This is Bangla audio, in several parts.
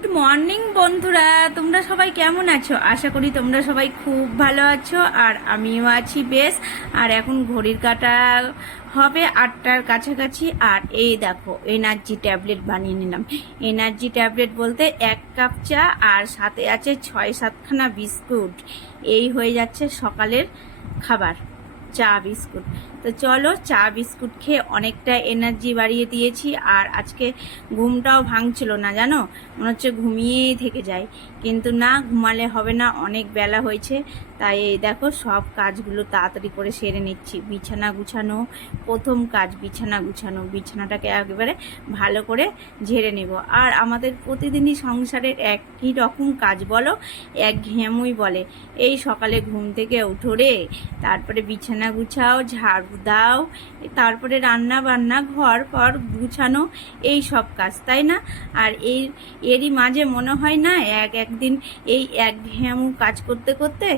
গুড মর্নিং, বন্ধুরা। তোমরা সবাই কেমন আছো? আশা করি তোমরা সবাই খুব ভালো আছো, আর আমিও আছি বেশ। আর এখন ঘড়ির কাটা হবে আটটার কাছাকাছি। আর এই দেখো এনার্জি ট্যাবলেট বানিয়ে নিলাম। এনার্জি ট্যাবলেট বলতে এক কাপ চা, আর সাথে আছে ছয় সাতখানা বিস্কুট। এই হয়ে যাচ্ছে সকালের খাবার। চা বিস্কুট। তো চলো চা বিস্কুট খেয়ে অনেকটা এনার্জি বাড়িয়ে দিয়েছি আর আজকে ঘুমটাও ভাঙছিল না, জানো? মনে হচ্ছে ঘুমিয়েই থেকে যায়। কিন্তু না, ঘুমালে হবে না, অনেক বেলা হয়েছে। তাই এই দেখো, সব কাজগুলো তাড়াতাড়ি করে সেরে নিচ্ছি। বিছানা গুছানো, প্রথম কাজ বিছানা গুছানো। বিছানাটাকে একেবারে ভালো করে ঝেড়ে নেব। আর আমাদের প্রতিদিনই সংসারের একই রকম কাজ বলো, এক ঘেমুই বলে। এই সকালে ঘুম থেকে উঠো রে, তারপরে বিছানা গুছাও, ঝাড়ু দাও, তারপরে রান্না বান্না, ঘর পর গুছানো, এই সব কাজ, তাই না? আর এই এরই মাঝে মনে হয় না, এক একদিন এই এক ঘেমু কাজ করতে করতে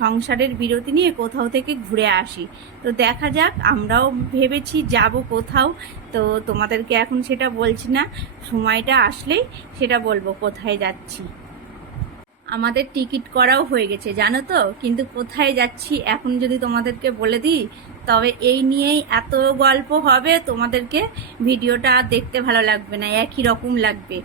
সংসারের বিরতি নিয়ে কোথাও থেকে ঘুরে আসি। তো দেখা যাক, আমরাও ভেবেছি যাব কোথাও। তো তোমাদেরকে এখন সেটা বলছি না, সময়টা আসলেই সেটা বলব, কোথায় যাচ্ছি। আমাদের টিকিট করাও হয়ে গেছে, জানো তো? কিন্তু কোথায় যাচ্ছি এখন যদি তোমাদেরকে বলে দিই তবে এই নিয়েই এত গল্প হবে, তোমাদেরকে ভিডিওটা আর দেখতে ভালো লাগবে না, একই রকম লাগবে।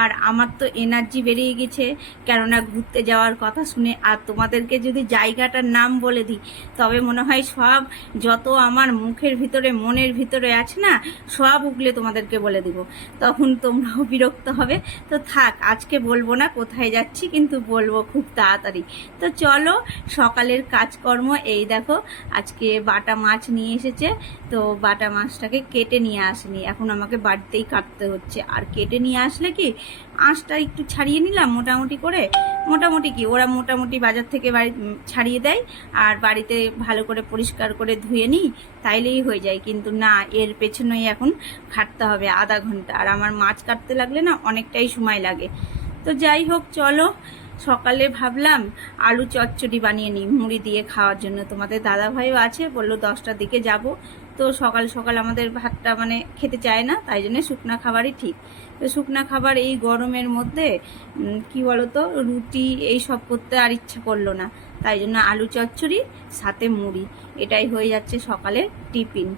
আর আমার তো এনার্জি বেরিয়ে গেছে, কেননা ঘুরতে যাওয়ার কথা শুনে। আর তোমাদেরকে যদি জায়গাটার নাম বলে দিই, তবে মনে হয় সব যত আমার মুখের ভিতরে, মনের ভিতরে আছে না, সব উগলে তোমাদেরকে বলে দিব। তখন তোমরাও বিরক্ত হবে। তো থাক, আজকে বলব না কোথায় যাচ্ছি, কিন্তু বলব খুব তাড়াতাড়ি। তো চলো, সকালের কাজকর্ম, এই দেখো, আজকে বাটা মাছ নিয়ে এসেছে, তো বাটা মাছটাকে কেটে নিয়ে আসেনি। এখন আমাকে বাড়িতেই কাটতে হচ্ছে। আর কেটে নিয়ে আসলে কি, আঁশটা একটু ছাড়িয়ে নিলাম মোটামুটি করে। মোটামুটি কি, ওরা মোটামুটি বাজার থেকে বাড়ি ছাড়িয়ে দেয়। আর বাড়িতে ভালো করে পরিষ্কার করে ধুয়ে নিই, তাইলেই হয়ে যায়। কিন্তু না, এর পেছনেই এখন খাটতে হবে আধা ঘণ্টা। আর আমার মাছ কাটতে লাগলে না অনেকটাই সময় লাগে। তো যাই হোক, চলো। সকালে ভাবলাম আলু চচ্চড়ি বানিয়ে নিই মুড়ি দিয়ে খাওয়ার জন্য। তোমাদের দাদাভাইও আছে, বলল দশটার দিকে যাব। তো সকাল সকাল আমাদের ভাতটা মানে খেতে চায় না, তাই জন্য শুকনা খাবারই ঠিক। তো শুকনা খাবার এই গরমের মধ্যে কি বলতো, রুটি এই সব করতে আর ইচ্ছা করল না। তাই জন্য আলু চচ্চড়ি, সাথে মুড়ি। এটাই হয়ে যাচ্ছে সকালের টিফিন।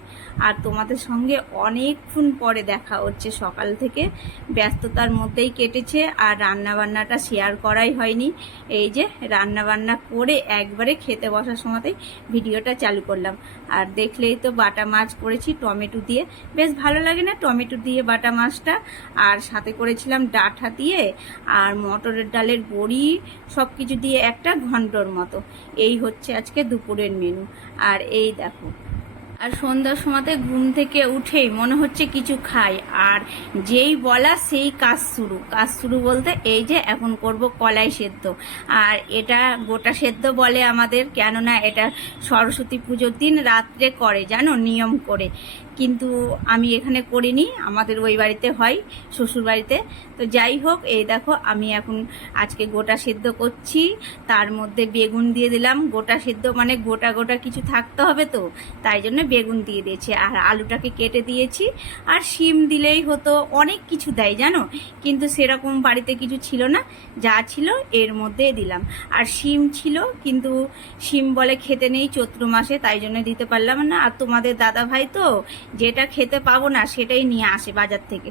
আর তোমাদের সঙ্গে অনেকক্ষণ পরে দেখা হচ্ছে। সকাল থেকে ব্যস্ততার মধ্যেই কেটেছে আর রান্না বান্নাটা শেয়ার করাই হয়নি। এই যে রান্না বান্না করে একবারে খেতে বসার সময়তেই ভিডিওটা চালু করলাম। আর দেখলেই তো বাটা মাছ করেছি, টমেটো দিয়ে। বেশ ভালো লাগে না টমেটো দিয়ে বাটা মাছটা? আর সাথে করেছিলাম ডাঁটা দিয়ে আর মটরের ডালের বড়ি সব কিছু দিয়ে একটা ঘন্টর মতো। এই হচ্ছে আজকে দুপুরের মেনু আর এই দেখো আর সন্ধ্যার সময়তে ঘুম থেকে উঠেই মনে হচ্ছে কিছু খাই। আর যেই বলা সেই কাজ শুরু। কাজ শুরু বলতে এই যে এখন করব কলাই সেদ্ধ। আর এটা গোটা সেদ্ধ বলে আমাদের, কেননা এটা সরস্বতী পুজোর দিন রাত্রে করে, জানো, নিয়ম করে। কিন্তু আমি এখানে করিনি, আমাদের ওই বাড়িতে হয়, শ্বশুর বাড়িতে। তো যাই হোক, এই দেখো, আমি এখন আজকে গোটা সেদ্ধ করছি। তার মধ্যে বেগুন দিয়ে দিলাম। গোটা সেদ্ধ মানে গোটা গোটা কিছু থাকতে হবে তো। তাই জন্য বেগুন দিয়ে দিয়েছি, আর আলুটাকে কেটে দিয়েছি, আর শিম দিলেই হতো অনেক কিছু দেয়, জানো? কিন্তু সেরকম বাড়িতে কিছু ছিল না, যা ছিল এর মধ্যে দিলাম। আর শিম ছিল, কিন্তু শিম বলে খেতে নেই চৈত্র মাসে, তাই জন্য দিতে পারলাম না। আর তোমাদের দাদা ভাই তো যেটা খেতে পাবো না, সেটাই নিয়ে আসে বাজার থেকে।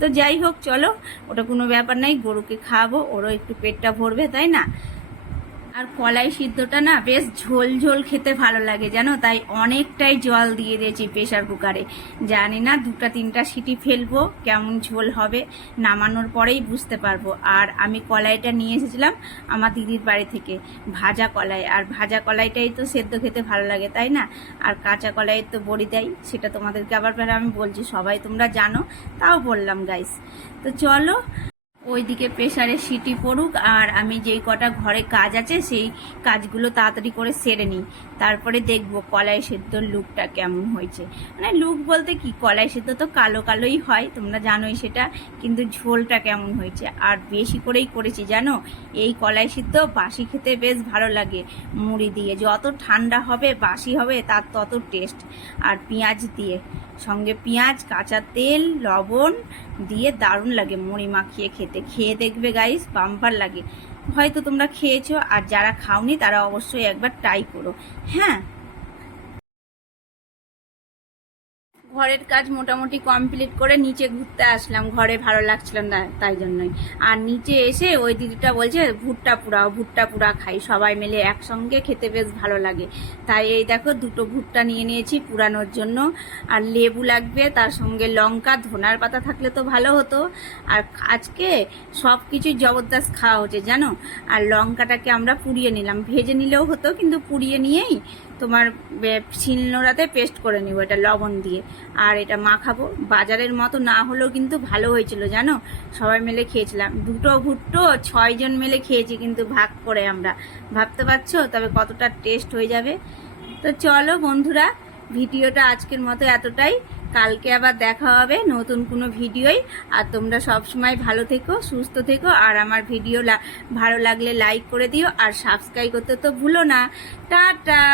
তো যাই হোক, চলো, ওটা কোনো ব্যাপার নাই, গরুকে খাওয়াবো, ওরও একটু পেটটা ভরবে, তাই না? আর কলাই সিদ্ধটা না বেশ ঝোল ঝোল খেতে ভালো লাগে, জানো? তাই অনেকটাই জল দিয়ে দিয়েছি প্রেশার কুকারে জানি না দুটা তিনটা সিটি ফেলব, কেমন ঝোল হবে, নামানোর পরেই বুঝতে পারব। আর আমি কলাইটা নিয়ে এসেছিলাম আমার দিদির বাড়ি থেকে, ভাজা কলাই। আর ভাজা কলাইটাই তো সেদ্ধ খেতে ভালো লাগে, তাই না? আর কাঁচা কলাই তো বড়ি দেয়, সেটা তোমাদেরকে আবার আমি বলছি, সবাই তোমরা জানো, তাও বললাম গাইস তো চলো ওইদিকে প্রেশারে সিটি পড়ুক আর আমি যেই কটা ঘরে কাজ আছে সেই কাজগুলো তাড়াতাড়ি করে সেরে নিই। তারপরে দেখব কলাই সেদ্ধর লুকটা কেমন হয়েছে। মানে লুক বলতে কি, কলাই সেদ্ধ তো কালো কালোই হয়, তোমরা জানোই সেটা, কিন্তু ঝোলটা কেমন হয়েছে। আর বেশি করেই করেছি, জানো? এই কলাই সিদ্ধ বাসি খেতে বেশ ভালো লাগে, মুড়ি দিয়ে। যত ঠান্ডা হবে, বাসি হবে, তার তত টেস্ট আর পেঁয়াজ দিয়ে সঙ্গে পেঁয়াজ, কাঁচা তেল, লবণ দিয়ে দারুণ লাগে। মুড়ি মাখিয়ে খেতে। খেয়ে দেখবে গাইস বাম্পার লাগে। হয়তো তোমরা খেয়েছো আর যারা খাওনি তারা অবশ্যই একবার ট্রাই করো। হ্যাঁ? ঘরের কাজ মোটামুটি কমপ্লিট করে নিচে ঘুরতে আসলাম। ঘরে ভালো লাগছিল না, তাই জন্যই। আর নিচে এসে ওই দিদিটা বলছে, ভুট্টা পুরাও ভুট্টা পুরা খাই। সবাই মিলে একসঙ্গে খেতে বেশ ভালো লাগে। তাই এই দেখো, দুটো ভুট্টা নিয়ে নিয়েছি পুরানোর জন্য। আর লেবু লাগবে, তার সঙ্গে লঙ্কা, ধনার পাতা থাকলে তো ভালো হতো। আর আজকে সব কিছুই জবরদস্ত খাওয়া হচ্ছে, জানো? আর লঙ্কাটাকে আমরা পুড়িয়ে নিলাম। ভেজে নিলেও হতো, কিন্তু পুড়িয়ে নিয়েই তোমার শিলনোড়াতে পেস্ট করে নিব, এটা লবণ দিয়ে। আর এটা মাখাবো বাজারের মতো না হলেও কিন্তু ভালো হয়েছিল, জানো? সবাই মিলে খেয়েছিলাম। দুটো ভুট্টো ছয়জন মিলে খেয়েছি কিন্তু ভাগ করে আমরা। ভাবতে পারছ? তবে কতটা টেস্ট হয়ে যাবে? তো চলো বন্ধুরা, ভিডিওটা আজকের মতো এতটাই। কালকে আবার দেখা হবে নতুন কোনো ভিডিওই। আর তোমরা সব সময় ভালো থেকো, সুস্থ থেকো। আর আমার ভিডিও ভালো লাগলে লাইক করে দিও। আর সাবস্ক্রাইব করতে তো ভুলো না। টাটা!